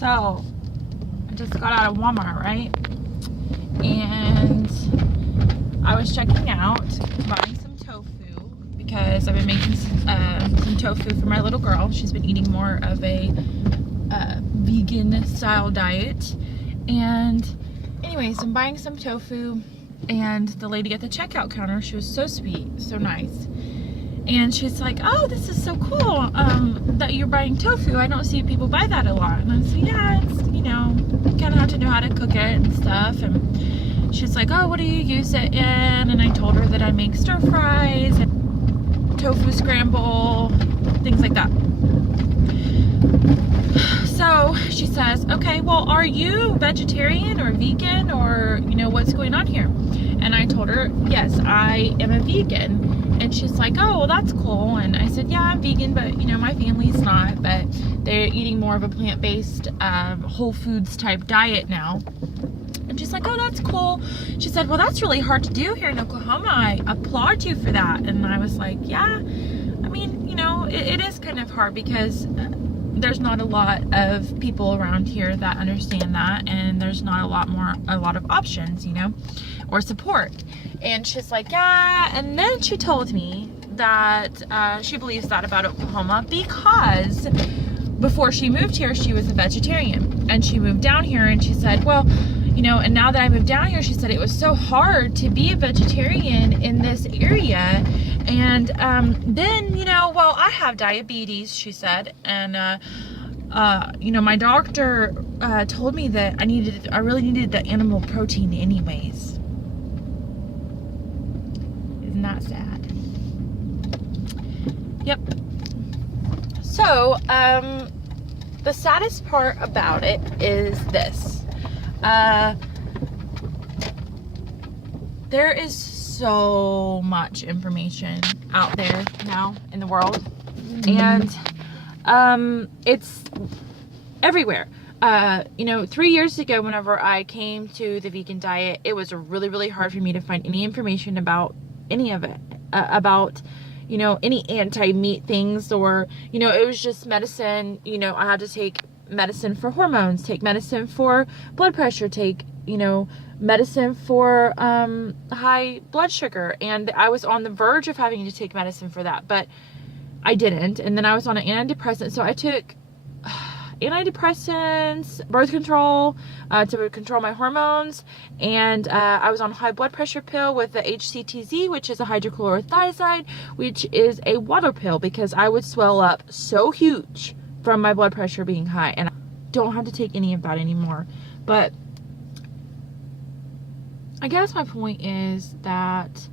So, I just got out of Walmart, right? And I was checking out, buying some tofu because I've been making some tofu for my little girl. She's been eating more of a vegan style diet. And anyways, I'm buying some tofu, and the lady at the checkout counter, she was so sweet, so nice. And she's like, oh, this is so cool that you're buying tofu. I don't see people buy that a lot. And I said, yeah, it's, you know, you kind of have to know how to cook it and stuff. And she's like, oh, what do you use it in? And I told her that I make stir fries and tofu scramble, things like that. So she says, okay, well, are you vegetarian or vegan, or, you know, what's going on here? And I told her, yes, I am a vegan. And she's like, oh, well, that's cool. And I said, yeah, I'm vegan, but, you know, my family's not, but they're eating more of a plant-based, whole foods type diet now. And she's like, oh, that's cool. She said, well, that's really hard to do here in Oklahoma. I applaud you for that. And I was like, yeah, I mean, you know, it is kind of hard because there's not a lot of people around here that understand that, and there's not a lot of options, you know, or support. And she's like, yeah. And then she told me that she believes that about Oklahoma because before she moved here, she was a vegetarian, and she moved down here, and she said, well, you know, and now that I moved down here, she said it was so hard to be a vegetarian in this area. And then, you know, well, I have diabetes, she said, and you know, my doctor told me that I really needed the animal protein anyways. Isn't that sad? Yep. So, the saddest part about it is this. There is so much information out there now in the world, and it's everywhere. You know, 3 years ago, whenever I came to the vegan diet, it was really, really hard for me to find any information about any of it, about, you know, any anti-meat things, or, you know, it was just medicine. You know, I had to take medicine for hormones, take medicine for blood pressure, take, you know, medicine for high blood sugar, and I was on the verge of having to take medicine for that, but I didn't. And then I was on an antidepressant, so I took antidepressants, birth control to control my hormones, and I was on a high blood pressure pill with the HCTZ, which is a hydrochlorothiazide, which is a water pill, because I would swell up so huge from my blood pressure being high, and I don't have to take any of that anymore. But I guess my point is that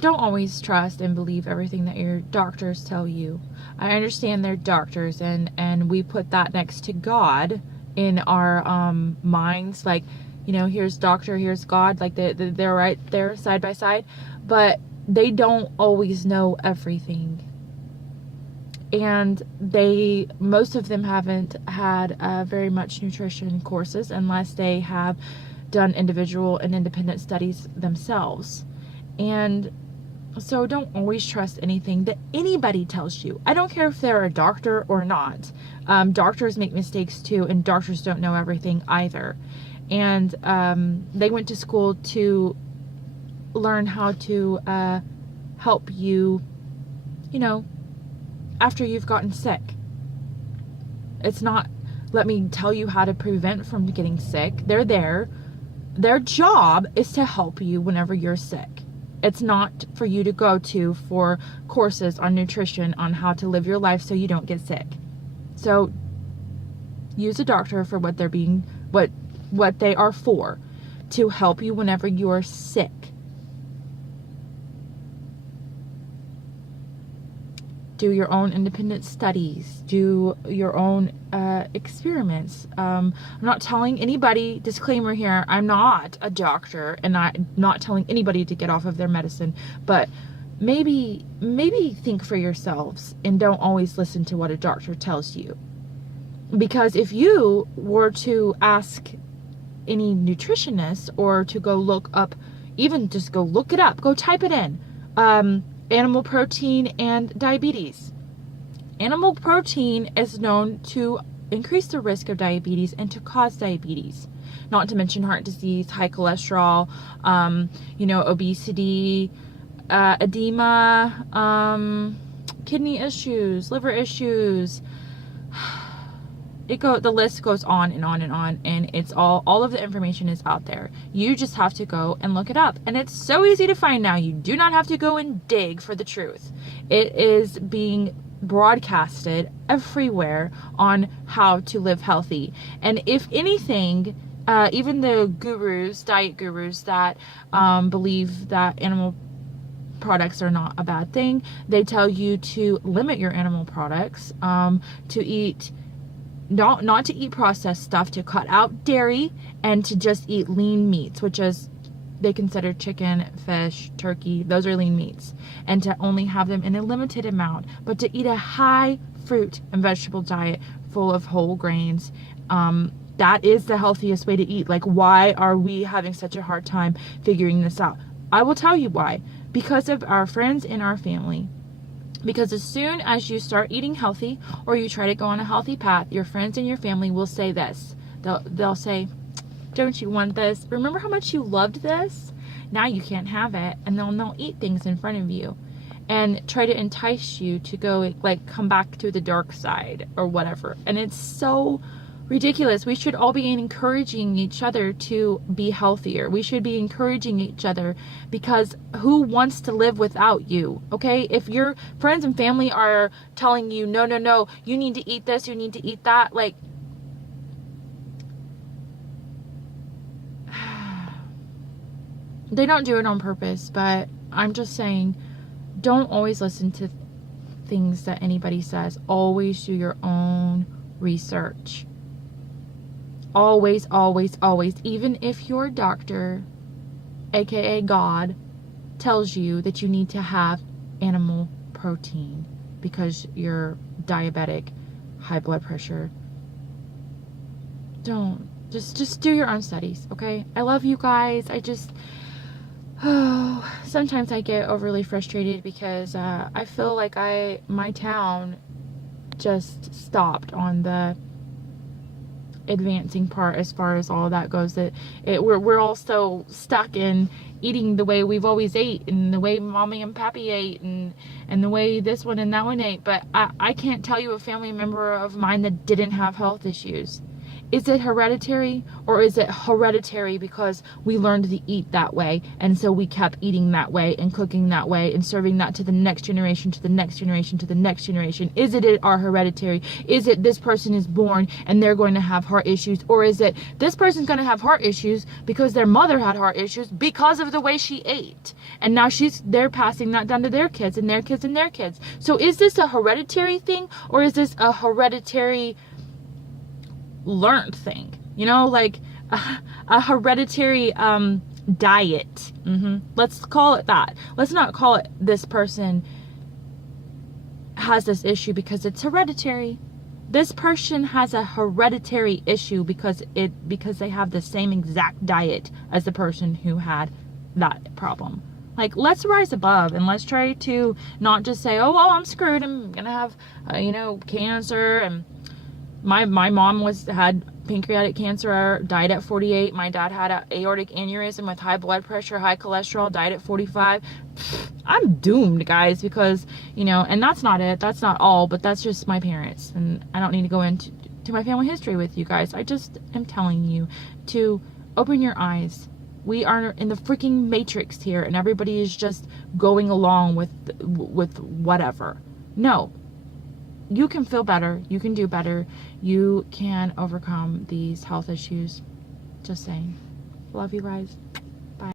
don't always trust and believe everything that your doctors tell you. I understand they're doctors, and we put that next to God in our minds, like, you know, here's doctor, here's God, like they're right there side by side, but they don't always know everything. And most of them haven't had very much nutrition courses unless they have done individual and independent studies themselves. And so don't always trust anything that anybody tells you. I don't care if they're a doctor or not. Doctors make mistakes too, and doctors don't know everything either. And they went to school to learn how to help you, you know, after you've gotten sick. It's not, let me tell you how to prevent from getting sick. They're there. Their job is to help you whenever you're sick. It's not for you to go to for courses on nutrition, on how to live your life so you don't get sick. So use a doctor for what they're being, what they are for, to help you whenever you're sick. Do your own independent studies. Do your own experiments. I'm not telling anybody, disclaimer here, I'm not a doctor, and I'm not telling anybody to get off of their medicine, but maybe think for yourselves and don't always listen to what a doctor tells you. Because if you were to ask any nutritionist, or to go look up, even just go look it up, go type it in, animal protein and diabetes. Animal protein is known to increase the risk of diabetes and to cause diabetes. Not to mention heart disease, high cholesterol, obesity, edema, kidney issues, liver issues. The list goes on and on and on, and it's all of the information is out there. You just have to go and look it up, and it's so easy to find now. You do not have to go and dig for the truth. It is being broadcasted everywhere on how to live healthy. And if anything, even the diet gurus that believe that animal products are not a bad thing, they tell you to limit your animal products, to eat not to eat processed stuff, to cut out dairy, and to just eat lean meats, which is they consider chicken, fish, turkey, those are lean meats, and to only have them in a limited amount, but to eat a high fruit and vegetable diet full of whole grains. That is the healthiest way to eat. Like, why are we having such a hard time figuring this out? I will tell you why. Because of our friends in our family. Because as soon as you start eating healthy, or you try to go on a healthy path, your friends and your family will say this. They'll say, don't you want this? Remember how much you loved this? Now you can't have it. And they'll eat things in front of you and try to entice you to go, like, come back to the dark side or whatever. And it's so ridiculous. We should all be encouraging each other to be healthier. We should be encouraging each other, because who wants to live without you? Okay, if your friends and family are telling you no, you need to eat this, you need to eat that, like, they don't do it on purpose. But I'm just saying, don't always listen to things that anybody says. Always do your own research. Always, always, always. Even if your doctor, aka God, tells you that you need to have animal protein because you're diabetic, high blood pressure, don't. Just do your own studies, okay? I love you guys. Sometimes I get overly frustrated because I feel like my town just stopped on the advancing part as far as all that goes. That we're all so stuck in eating the way we've always ate, and the way mommy and pappy ate, and the way this one and that one ate. But I can't tell you a family member of mine that didn't have health issues. Is it hereditary, or is it hereditary because we learned to eat that way, and so we kept eating that way and cooking that way and serving that to the next generation, to the next generation, to the next generation? Is it our hereditary? Is it this person is born and they're going to have heart issues? Or is it this person's going to have heart issues because their mother had heart issues because of the way she ate, and now they're passing that down to their kids and their kids and their kids? So is this a hereditary thing, or is this a hereditary learned thing? Like a hereditary diet. Let's call it that. Let's not call it this person has this issue because it's hereditary. This person has a hereditary issue because they have the same exact diet as the person who had that problem. Like, let's rise above, and let's try to not just say, oh well, I'm screwed, I'm gonna have cancer. And my mom had pancreatic cancer, died at 48. My dad had an aortic aneurysm with high blood pressure, high cholesterol, died at 45. I'm doomed, guys, because, and that's not it. That's not all, but that's just my parents. And I don't need to go into my family history with you guys. I just am telling you to open your eyes. We are in the freaking matrix here, and everybody is just going along with whatever. No. You can feel better. You can do better. You can overcome these health issues. Just saying. Love you guys.